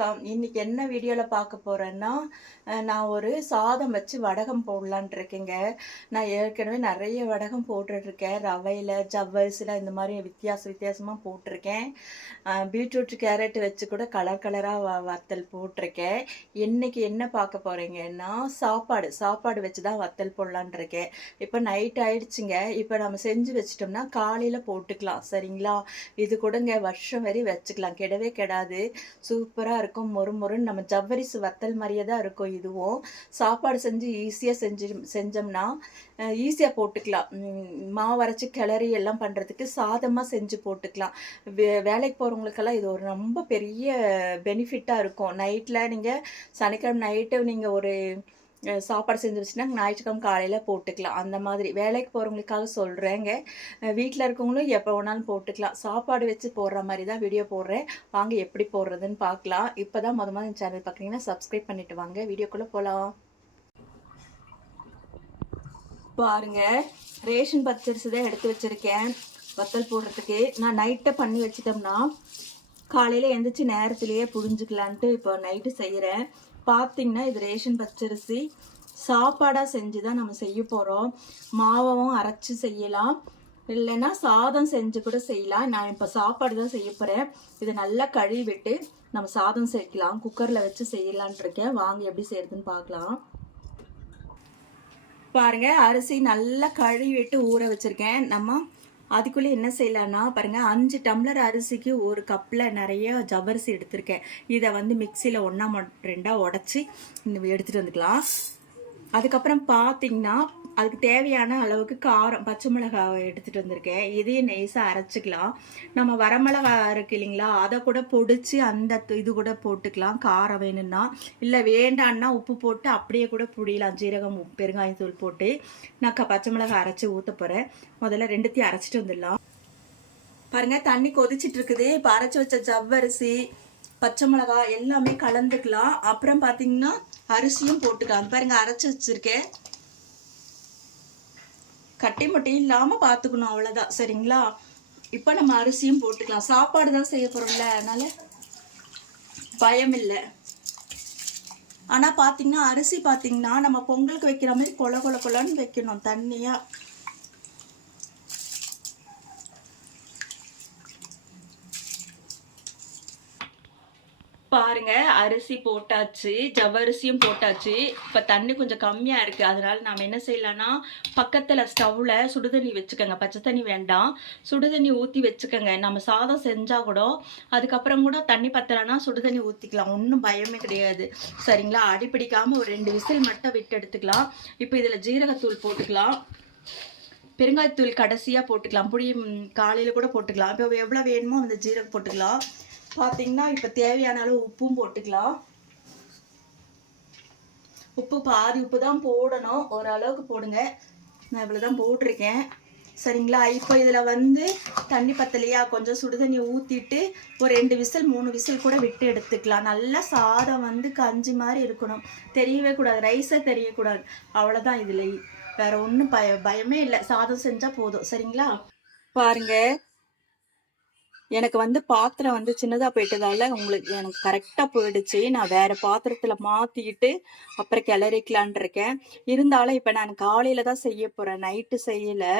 இன்னைக்கு என்ன வீடியோல பார்க்க போறேன்னா, நான் ஒரு சாதம் வச்சு வடகம் போடலான்ட்டு இருக்கேங்க. நான் ஏற்கனவே நெறைய வடகம் போட்டுட்ருக்கேன். ரவையில, ஜவ்வரிசில இந்த மாரி வித்தியாசமா போட்டுருக்கேன். பீட்ரூட், கேரட் வச்சு கூட கலர் கலரா வத்தல் போட்டுருக்கேன். இன்னைக்கு என்ன பார்க்க போறீங்கன்னா, சாப்பாடு வச்சு தான் வத்தல் போடலான்ட்டு இருக்கேன். இப்ப நைட் ஆயிடுச்சுங்க. இப்ப நம்ம செஞ்சு வச்சுட்டோம்னா, காலையில போட்டுக்கலாம். சரிங்களா? இது கூடங்க வருஷம் வரை வச்சுக்கலாம். கெடவே கெடாது. சூப்பரா இருக்கும். மொறு மொறுன்னு நம்ம ஜவ்வரிசி வத்தல் மாரியே தான் இருக்கும் இதுவும். சாப்பாடு செஞ்சு ஈஸியா செஞ்சோம்னா, ஈஸியா போட்டுக்கலாம். மாவு அரைச்சு கிளறி எல்லாம் பண்றதுக்கு சாதமா செஞ்சு போட்டுக்கலாம். வேலைக்கு போறவங்களுக்கெல்லாம் இது ஒரு ரொம்ப பெரிய பெனிஃபிட்டா இருக்கும். நைட்ல நீங்க சனிக்கிழமை நைட்டு நீங்க ஒரு சாப்பாடு செஞ்சு வச்சுன்னா ஞாயிற்றுக்கிழமை காலையில போட்டுக்கலாம். அந்த மாதிரி வேலைக்கு போறவங்களுக்காக சொல்றேங்க. வீட்ல இருக்கவங்களும் எப்போ வேணாலும் போட்டுக்கலாம். சாப்பாடு வச்சு போடுற மாரி தான் வீடியோ போடுறேன். வாங்க எப்படி போடுறதுன்னு பார்க்கலாம். இப்பதான் மொத இந்த சேனல் பார்க்குறீங்கன்னா சப்ஸ்கிரைப் பண்ணிட்டு வாங்க. வீடியோக்குள்ள போலாம். பாருங்க, ரேஷன் பச்சரிசி தான் எடுத்து வச்சிருக்கேன் வத்தல் போடுறதுக்கு. நான் நைட்டை பண்ணி வச்சிட்டோம்னா காலையில எந்திரிச்சு நேரத்திலேயே புழிஞ்சுக்கலான்ட்டு இப்போ நைட்டு செய்யறேன். பார்த்தீங்கன்னா இது ரேஷன் பச்சரிசி சாப்பாடாக செஞ்சு தான் நம்ம செய்ய போகிறோம். மாவும் அரைச்சி செய்யலாம், இல்லைன்னா சாதம் செஞ்சு கூட செய்யலாம். நான் இப்போ சாப்பாடு தான் செய்ய போகிறேன். இதை நல்லா கழுவி விட்டு நம்ம சாதம் சேர்க்கலாம். குக்கரில் வச்சு செய்யலான் இருக்கேன். வாங்க எப்படி செய்யறதுன்னு பார்க்கலாம். பாருங்க, அரிசி நல்லா கழுவி விட்டு ஊற வச்சிருக்கேன். நம்ம அதுக்குள்ளே என்ன செய்யலான்னா பாருங்க, 5 டம்ளர் அரிசிக்கு ஒரு கப்பில் நிறைய ஜவ்வரிசி எடுத்திருக்கேன். இதை வந்து மிக்சியில் ஒன்றா ரெண்டாக உடச்சி எடுத்துகிட்டு வந்துக்கலாம். அதுக்கப்புறம் பார்த்தீங்கன்னா அதுக்கு தேவையான அளவுக்கு காரம் பச்சை மிளகாய் எடுத்துகிட்டு வந்திருக்கேன். இதையும் நெய்ஸாக அரைச்சிக்கலாம். நம்ம வரமிளகா இருக்கு இல்லைங்களா, அதை கூட பொடிச்சு அந்த இது கூட போட்டுக்கலாம் காரம் வேணும்னா. இல்லை வேண்டான்னா உப்பு போட்டு அப்படியே கூட புடியலாம். ஜீரகம், பெருங்காயத்தூள் போட்டு நான் பச்சை மிளகாய் அரைச்சி ஊற்ற போகிறேன். முதல்ல ரெண்டுத்தையும் அரைச்சிட்டு வந்துடலாம். பாருங்க, தண்ணி கொதிச்சிட்டு இருக்குது. இப்போ அரைச்சி வச்ச ஜவ்வரிசி, பச்சை மிளகாய் எல்லாமே கலந்துக்கலாம். அப்புறம் பார்த்தீங்கன்னா அரிசியும் போட்டுக்கலாம். பாருங்க, அரைச்சி வச்சிருக்கேன். கட்டி மட்டி இல்லாமல் பார்த்துக்கணும், அவ்வளோதான். சரிங்களா? இப்போ நம்ம அரிசியும் போட்டுக்கலாம். சாப்பாடு தான் செய்ய போகிறோம்ல, அதனால பயம் இல்லை. ஆனால் பார்த்தீங்கன்னா அரிசி பார்த்தீங்கன்னா நம்ம பொங்கலுக்கு வைக்கிற மாதிரி கொலன்னு வைக்கணும், தண்ணியாக. பாருங்க, அரிசி போட்டாச்சு, ஜவ்வரிசியும் போட்டாச்சு. இப்போ தண்ணி கொஞ்சம் கம்மியாக இருக்குது. அதனால நாம் என்ன செய்யலாம்னா, பக்கத்தில் ஸ்டவ்வில் சுடுதண்ணி வச்சுக்கோங்க. பச்சை தண்ணி வேண்டாம், சுடுதண்ணி ஊற்றி வச்சுக்கோங்க. நம்ம சாதம் செஞ்சால் கூட அதுக்கப்புறம் கூட தண்ணி பத்தலைன்னா சுடுதண்ணி ஊற்றிக்கலாம். ஒன்றும் பயமே கிடையாது. சரிங்களா? அடிப்பிடிக்காமல் ஒரு 2 விசில் மட்டும் விட்டு எடுத்துக்கலாம். இப்போ இதில் ஜீரகத்தூள் போட்டுக்கலாம், பெருங்காயத்தூள் கடைசியாக போட்டுக்கலாம். காலையில் கூட போட்டுக்கலாம். இப்போ எவ்வளோ வேணுமோ அந்த ஜீரகம் போட்டுக்கலாம். பார்த்தீங்கன்னா இப்போ தேவையான அளவு உப்பும் போட்டுக்கலாம். உப்பு பாதி உப்பு தான் போடணும், ஓரளவுக்கு போடுங்க. நான் இவ்வளோதான் போட்டிருக்கேன். சரிங்களா? இப்போ இதில் வந்து தண்ணி பத்தலையா, கொஞ்சம் சுடுதண்ணி ஊற்றிட்டு ஒரு 2 விசில் 3 விசில் கூட விட்டு எடுத்துக்கலாம். நல்லா சாதம் வந்து கஞ்சி மாதிரி இருக்கணும், தெரியவே கூடாது, ரைஸை தெரியக்கூடாது. அவ்வளோதான். இதில் வேற ஒன்றும் பயமே இல்லை. சாதம் செஞ்சால் போதும். சரிங்களா? பாருங்க, எனக்கு வந்து பாத்திரம் வந்து சின்னதாக போயிட்டதால எனக்கு கரெக்டாக போயிடுச்சு. நான் வேறு பாத்திரத்தில் மாற்றிக்கிட்டு அப்புறம் கிளறிக்கலான் இருக்கேன். இருந்தாலும் இப்போ நான் காலையில் தான் செய்ய போகிறேன், நைட்டு செய்யலை.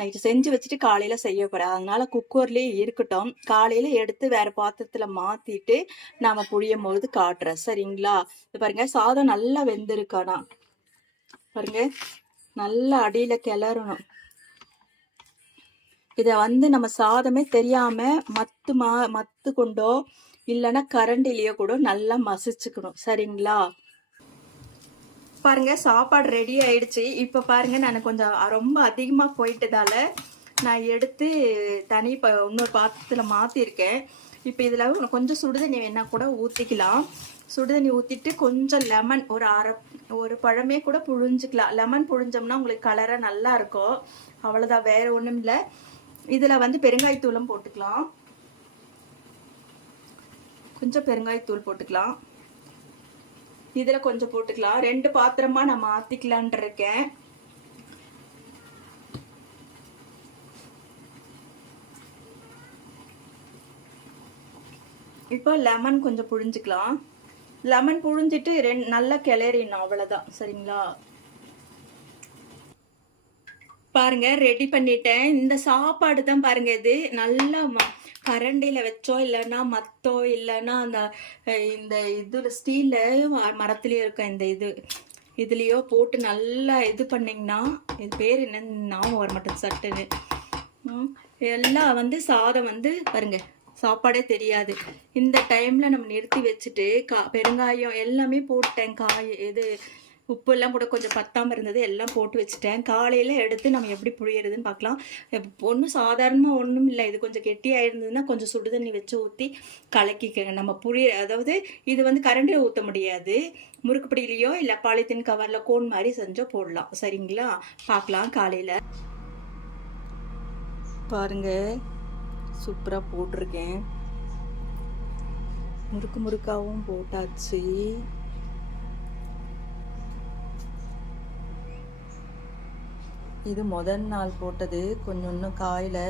நைட்டு செஞ்சு வச்சுட்டு காலையில் செய்ய போகிறேன். அதனால குக்கர்லேயே இருக்கட்டும். காலையில் எடுத்து வேறு பாத்திரத்தில் மாற்றிட்டு நாம் புழியும் பொழுது காட்டுறேன். சரிங்களா? இது பாருங்க, சாதம் நல்லா வெந்திருக்கானா பாருங்க, நல்லா அடியில் கிளறணும். இதை வந்து நம்ம சாதமே தெரியாம மத்து கொண்டோ இல்லைன்னா கரண்டிலேயோ கூட நல்லா மசிச்சுக்கணும். சரிங்களா? பாருங்க, சாப்பாடு ரெடி ஆயிடுச்சு. இப்போ பாருங்க, நான் கொஞ்சம் ரொம்ப அதிகமாக போயிட்டதால நான் எடுத்து இன்னொரு பாத்திரத்தில் மாற்றிருக்கேன். இப்போ இதில் கொஞ்சம் சுடுதண்ணி வேணா கூட ஊற்றிக்கலாம். சுடுதண்ணி ஊற்றிட்டு கொஞ்சம் லெமன் ஒரு பழமே கூட புழிஞ்சிக்கலாம். லெமன் புழிஞ்சோம்னா உங்களுக்கு கலராக நல்லா இருக்கும். அவ்வளோதான், வேற ஒன்றும் இல்லை. இதில் வந்து பெருங்காயத்தூளும் போட்டுக்கலாம். கொஞ்சம் பெருங்காயத்தூள் போட்டுக்கலாம். இதில் கொஞ்சம் போட்டுக்கலாம். 2 பாத்திரமா நான் மாற்றிக்கலான் இருக்கேன். இப்போ லெமன் கொஞ்சம் புழிஞ்சிக்கலாம். லெமன் புழிஞ்சிட்டு நல்லா கிளறிடணும், அவ்வளோதான். சரிங்களா? பாருங்க ரெடி பண்ணிட்டேன். இந்த சாப்பாடு தான் பாருங்க, இது நல்லா கரண்டியில் வச்சோ இல்லைன்னா மத்தோ இல்லைன்னா அந்த இந்த இதில் ஸ்டீலில் மரத்துலேயே இருக்க இந்த இதுலேயோ போட்டு நல்லா இது பண்ணிங்கன்னா, இது பேர் என்னன்னு ஞாபகம் வர மாட்டேன் சட்டுன்னு. எல்லாம் வந்து சாதம் வந்து பாருங்க சாப்பாடே தெரியாது. இந்த டைமில் நம்ம நிறுத்தி வச்சுட்டு பெருங்காயம் எல்லாமே போட்டேன். உப்பு எல்லாம் கூட கொஞ்சம் பத்தாமல் இருந்தது, எல்லாம் போட்டு வச்சுட்டேன். காலையில் எடுத்து நம்ம எப்படி புழியறதுன்னு பார்க்கலாம். ஒன்றும் சாதாரணமாக ஒன்றும் இல்லை. இது கொஞ்சம் கெட்டியாக இருந்ததுன்னா கொஞ்சம் சுடு தண்ணி வச்சு ஊற்றி கலக்கிக்கங்க. நம்ம அதாவது இது வந்து கரண்டில் ஊற்ற முடியாது. முறுக்குப்படியிலையோ இல்லை பாலித்தீன் கவரில் கோன் மாதிரி செஞ்சோ போடலாம். சரிங்களா? பார்க்கலாம் காலையில். பாருங்க சூப்பராக போட்டிருக்கேன். முறுக்காவும் போட்டாச்சு. இது முதல் நாள் போட்டது, கொஞ்சம் இன்னும் காயில்.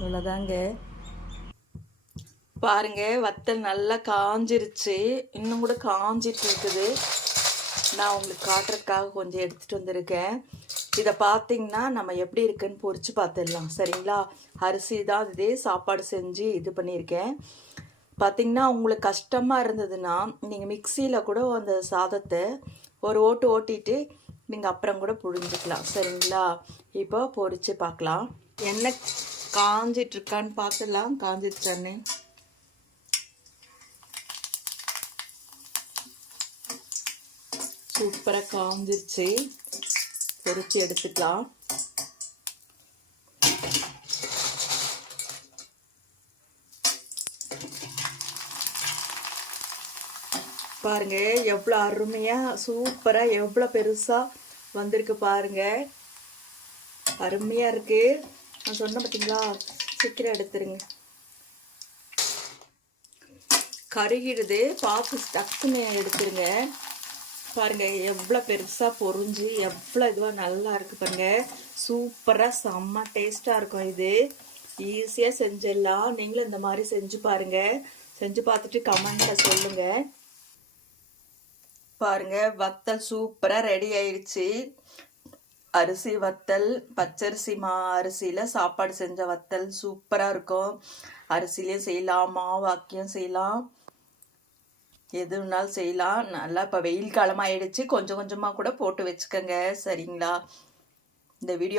இவ்வளோதாங்க. பாருங்க வத்தல் நல்லா காஞ்சிருச்சு, இன்னும் கூட காஞ்சிட்டு இருக்குது. நான் உங்களுக்கு காட்டுறதுக்காக கொஞ்சம் எடுத்துகிட்டு வந்திருக்கேன். இதை பார்த்தீங்கன்னா நம்ம எப்படி இருக்குன்னு பொரிச்சு பார்த்துடலாம். சரிங்களா? அரிசி தான் இதே சாப்பாடு செஞ்சு இது பண்ணியிருக்கேன். பார்த்தீங்கன்னா உங்களுக்கு கஷ்டமாக இருந்ததுன்னா நீங்கள் மிக்சியில் கூட அந்த சாதத்தை ஒரு ஓட்டிட்டு நீங்கள் அப்புறம் கூட புழிஞ்சிக்கலாம். சரிங்களா? இப்போ பொரிச்சு பார்க்கலாம். எண்ணெய் காஞ்சிட்ருக்கான்னு பார்த்துடலாம், காஞ்சிருச்சான்னு. சூப்பராக காஞ்சிருச்சு, பொரிச்சு எடுத்துக்கலாம். பாருங்க எவ்வளோ அருமையாக சூப்பராக எவ்வளோ பெருசாக வந்திருக்கு பாருங்க. அருமையாக இருக்கு. நான் சொன்ன பார்த்தீங்களா, சீக்கிரம் எடுத்துருங்க. கருகிடுது, பார்த்து டக்குன்னு எடுத்துருங்க. பாருங்க எவ்வளோ பெருசாக பொரிஞ்சு எவ்வளோ இதுவாக நல்லா இருக்கு பாருங்க. சூப்பராக செம்ம டேஸ்ட்டாக இருக்கும். இது ஈஸியாக செஞ்சிடலாம். நீங்களும் இந்த மாதிரி செஞ்சு பாருங்க. செஞ்சு பார்த்துட்டு கமெண்ட்டில் சொல்லுங்க. பாருங்க வத்தல் சூப்பராக ரெடி ஆயிடுச்சு. அரிசி வத்தல், பச்சரிசி அரிசியில் சாப்பாடு செஞ்ச வத்தல் சூப்பராக இருக்கும். அரிசிலையும் செய்யலாம், மாவாக்கியும் செய்யலாம், எது வேணாலும் செய்யலாம். நல்லா இப்போ வெயில் காலமாக ஆயிடுச்சு, கொஞ்சம் கொஞ்சமாக கூட போட்டு வச்சுக்கோங்க. சரிங்களா? இந்த வீடியோ